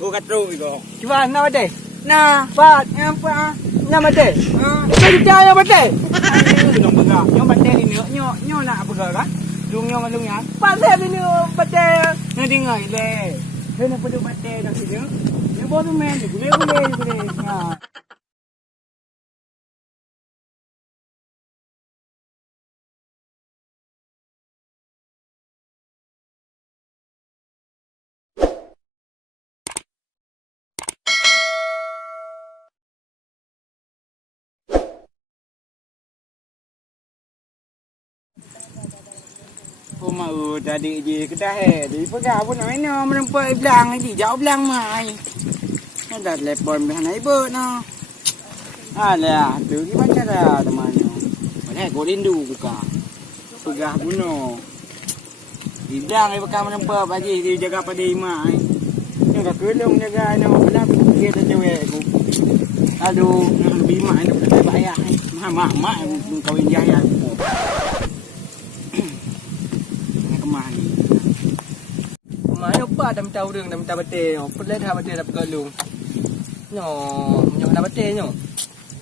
Oh katru iko. Cuba nak bade. Nah, Pak, apa? nak bade. Ah, Kita kita yang bade. dong begar. Nyo bate ni nyo nak begar kan? Dung nyo ngalung ya. Pak saya ni bade. Ni dengai le. Kena perlu bate dah sini. Ni baru main ni. Boleh. Ha. Cô mà đã đi gì cái ta hè đi phải gạo nó nói nó mình phải blang gì giáo blang mày nó đặt lại bồn bên này bơ nó là từ cái bánh ra mà nó này có đến đủ cả phải gạo nó đi blang ấy bác mình phải bao gì đi jaga pada mày nhưng mà cứ lông jaga nó phải làm kia cho về cũng aduh bị mày nó phải bay à mà kau ini ya Mana apa dah minta urang dah minta bate. Pelai dah bate dah pegalung. Nyo nak bate nyo.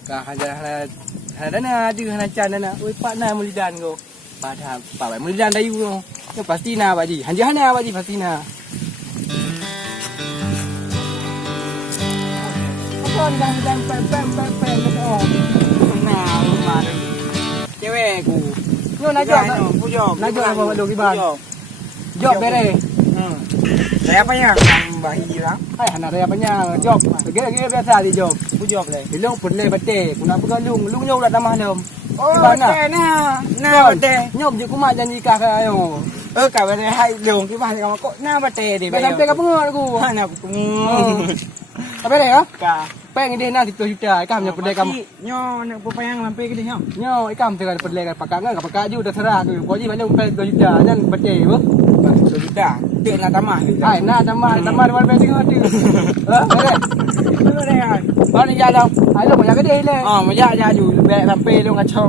Ka hada na di hana can na. Oi pak na mulidan go. Pa dah pa bai mulidan dayu go. Yo pasti na baji. Hana baji pasti na. Kon dan pem oh. Nah, rumah cewek ku. Nyo nak job. Ku job. Nak job apa lu kiban. Job bere. Saya apa ya? Bahi lah. Hai anak saya punya job. Lagi biasa di job. Ku job le. Belum pun le bate. Kuna pegalung. Lung nyok dah tamah lom. Oh, bate na bate. Nyok je kuma janji ka ayo. Cả bate hai đường cái bàn cái có na bate thì Bây sampai ka pengor aku. Mana aku. Apa dia ya? Ka. Peng dia na 10 juta. Ikam nya pedai kam. Nyo nak pepayang sampai ke dia. Nyo ikam tengah pedai kan pakak ngah pakak ju dah serah aku. Ko ji banyak 10 juta dan bate apa? 10 juta. Tik nak tamah. Hai na tambah wal pe tengok tu. Ada. Mana ya dah. Hai lo banyak gede le. Maya ya ju be sampai lu ngaco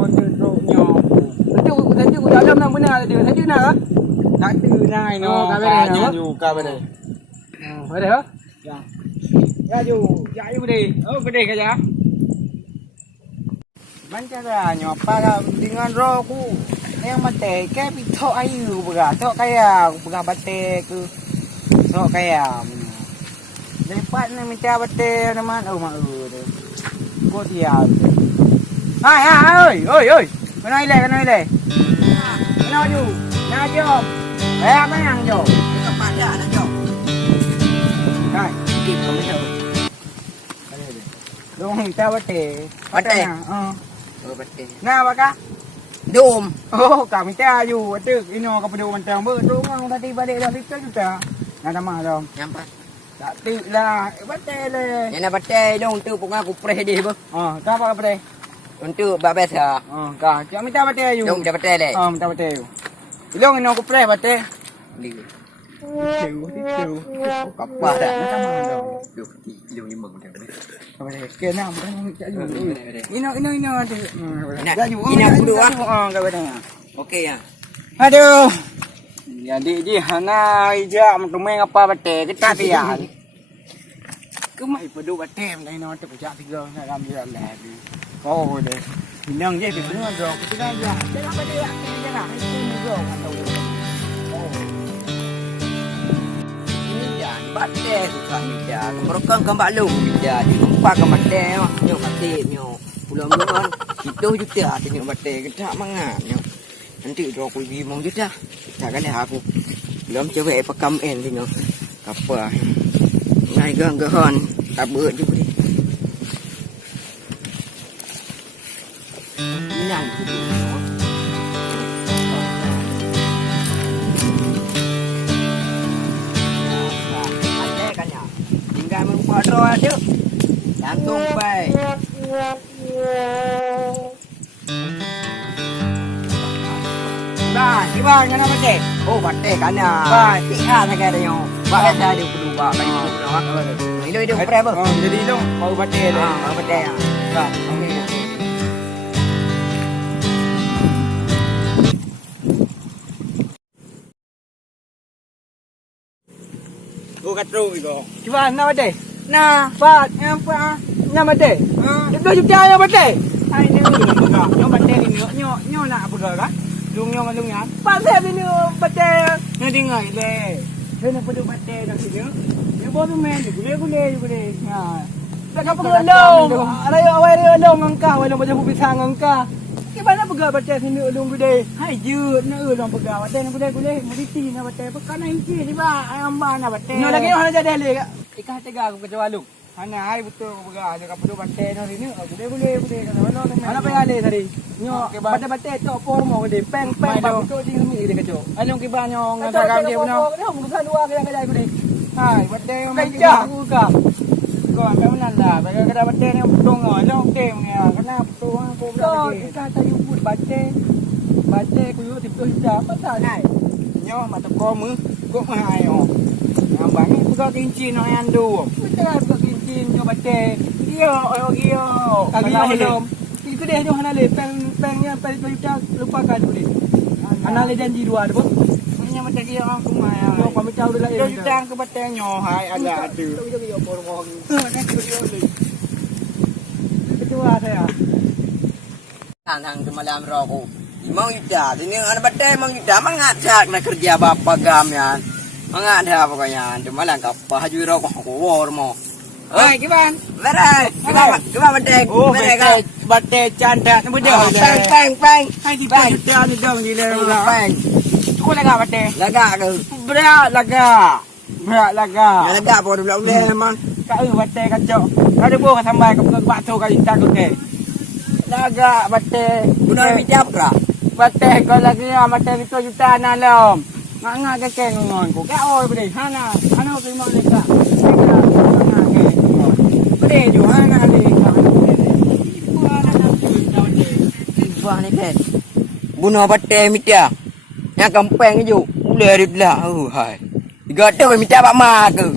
nyo. Tentu ku dalam nang benar dia. Tentu nak. Nak tu nai no. Ka bate. Ada ya? Ya ju đi. Cái đi cái giá. Bánh cha ra nhỏ pa là đi ngon ro ku. Em mà tè cái bị thọ ai bữa thọ cái bữa bate cứ thọ cái Đây phát này mình cha bate nó mà mà cô thì ơi cái này này cái nào ju nào chưa bé mấy hàng rồi các bạn đã rồi đây kịp không biết đúng cha bate bate na baka Dum. Oh, kami tayo ayu. Ito, ino ka pa doon tayo. Doon ang tati ba dito dito dito. Nada ma dong. Nyampa. Dati la, batele. Yana bate dong tu pun aku preh dia ba. Ka pa pre. Untuk babes ha. Ka, kami ta bate ayu. Dong dapat tele. Minta bate ayu. Ilong ino ko pre bate. Di. Tiyo. Kapah dah. Nada ma dong. Duh, ilung ni meng dah. Kaya na mo ayu. Ino. Ina kudu ah. Ka bate. Okey ya. Aduh. Jadi hana ija mentumeng apa bate kita tian. Cứ mày phải đu bát tem đây nó tự chạm thì gương này làm gì là lẻ đi. Ô đây. Thì nâng dây thì cũng là rồi cái đó là cái đó phải đi ạ. Cái nào hay cũng rồi hoàn toàn. Bate susah bija. Kemerokan gambar lu bija. Di tempat gambar bate nyok bate nyok. Pulang-pulang itu juta tengok bate kedak mangat nyok. Nanti 25 juta. Tak kena aku. Belum cewek pakam en tengok. Apa? Ngai gang-gahan tak beut juga ni. Nang tu. Tinggal membuat roh aja. Jantung baik. Ba, di ba nga naman eh? Oh, bate kan ya. Ba, Tiga saja dia yo. Ba ada dia kedua, kan itu. Itu berapa? Jadi dong mau bate le. Bate ya. Ba, Okey. Aku kata itu. Cuba nak bate. Nah, Pak, apa? nak bate. Ah, 10 juta nak bate. hai ni buka. Nyo bate ni nyo nak buka kan? Lung nyo ngalung ya. Pak saya ni bate. Nyo dengar le. Kena perlu bate nak sini. Ni baru main gule. Ha. Tak kau pengelong. Ada awal dia ulung engkau, ulung macam pisang engkau. Gimana pegang bate sini ulung gede? Hai je nak orang pegang bate ni gule. Meriti nak bate. Pekan nak isi ni ba. Ayam ba nak bate. Nyo lagi orang jadi le. Ikan tega aku ke walung. Hana hai betul pegang. Dia perlu bate ni sini. Gule. Kalau Mana pe ale tadi? Nyo bate tu por mo gede. Peng tu di sini dia kejo. Alung kiba nyo ngagam dia puno. Dia bukan luar yang kaya gede. Hai bate Keja aku ka. Kau ambil mana dah? Bagi kada bate ni betul ngah. Long tem ni. Kena betul aku Kau lagi. ikan tayu put bate. Bate ku yo 10 juta. Pasal Hai. Nyo mata kau mu. Kau mahai oh. Abang ni pegang kincin nak andu. Betul buka kincin nyo bate. Yo, yo. Kagi belum. Itu dia nyo hana le pengnya 10 juta lupakan boleh. Hana le janji dua ada. Punya mata dia aku mai. Nyo kami tahu dah Yo jutang ke bate nyo hai ada adu. Yo por mo. Nak studio ni. Itu saya. Hang tu malam rokok. 5 juta. Ini anak batai 5 juta. Mengajak nak kerja bapa gamian. Mengada pokoknya. Tu malam kapah haju rokok aku war mo. Hai, kiban. Berai. Kemana batai? Oh, Berai. bate candak ni betul. Peng. Hai di juta ni dong gila. Peng. Kau laga bate. Lagak ke? Berat laga. Ya lagak pun dulu memang. Kau bate kacau. Ada buah sampai ke batu kau intak ke. Laga bate. Guna bijak ra. Bate kau lagi bate 1 juta nalom. Nganga ke ngon ko. Kau boleh hana. Hana ke mau leka. Boleh ju hana le. Wah ni ke. Bunuh batai mitia. Yang kempeng je. Boleh dia belah. Hai. Gata minta pak mak ke.